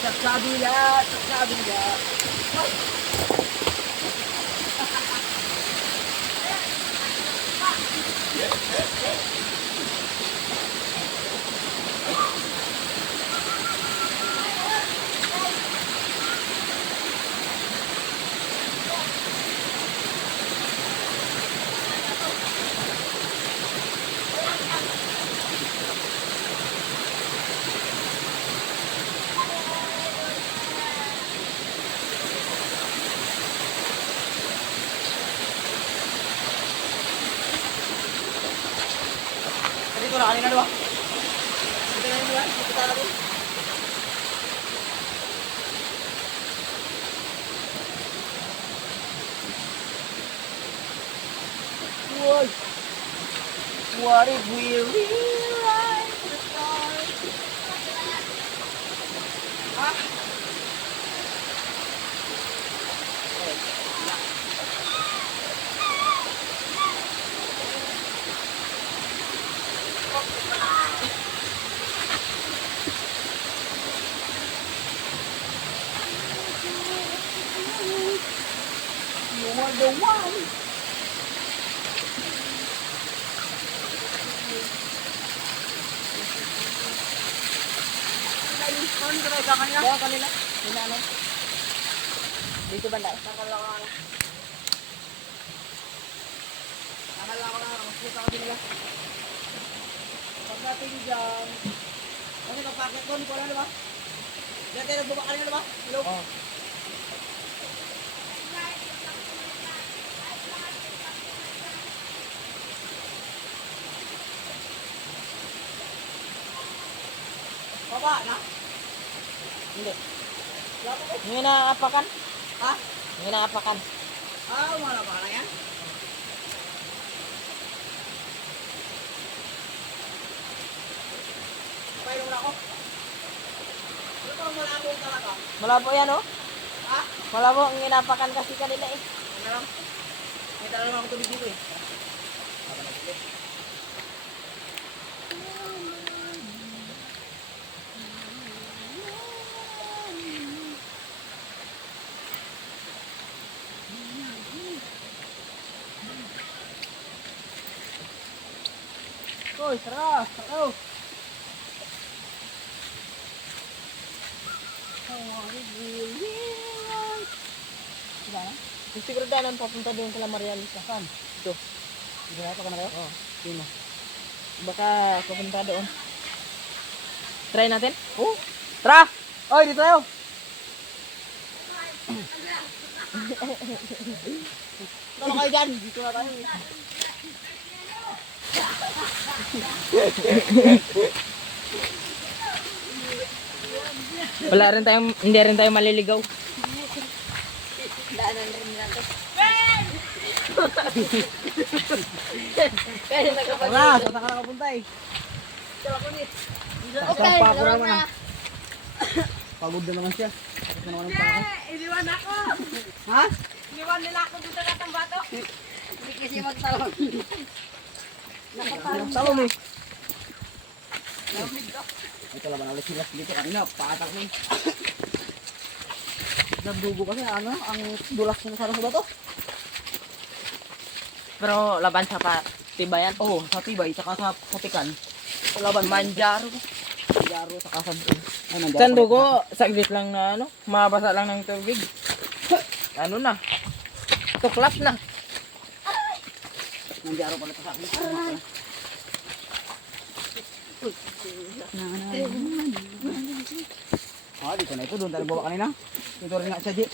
Sa kabila, sa kabila. Dito na kanina diba? Dito na diba? Dito na natin. What if we rewrite the stars? Ha? You are the one. Kanina? Kanina. Ano? Dito banda. Nakala ko na. Nakala ko na. Makikita ko din nila. Pagdating dyan. Kasi kapakit doon. Ikaw na diba? Diyan tayo nagbaba kanina diba? Hello? Oo. Baba na? Hindi. Yung inaapakan? Ha? Yung inaapakan. Ah, wala pa na yan? Painom na ako. Ano pa malabo talaga? Malabo yan oh? Ha? Malabo, ang inaapakan kasi kanila eh. Ano lang? May talagang ako tubig dito eh. Uy, sarap! Sarap! Diba? Yung siguro dahil papunta doon sa La Maria Lisa. Saan? Ito. Hindi na ito ka na kayo? Oo. Sino? Baka papunta doon. Try natin? Oo. Tara! Oy, dito tayo! Tara kayo dyan! Dito na tayo. Wala rin tayong, hindi rin tayo maliligaw. Daanan rin natin. Kaya nakapunta. Wala, saan ka nakapunta eh? Okay, laro na. Pagod na naman siya. Iniwan ako. Ha? Iniwan nila ako dito na ng bato. Hindi kasi magtalon. Talon eh. Ito laban ulit sila dito kanina. Patak mo. Nagdugo kasi ano, ang dulas na sa bato. Pero laban sa tibayan? Oo, sa tibay, saka sa putikan. Laban manjaro. Manjaro sa kasabdo. San dugo, saglit lang na ano, mabasa lang ng tubig. Ano na? Tuklap na. Manjaro pala sa akin. Ah, dito na ito. Doon tayo bawa kanina. Dito rin nga siya, Di.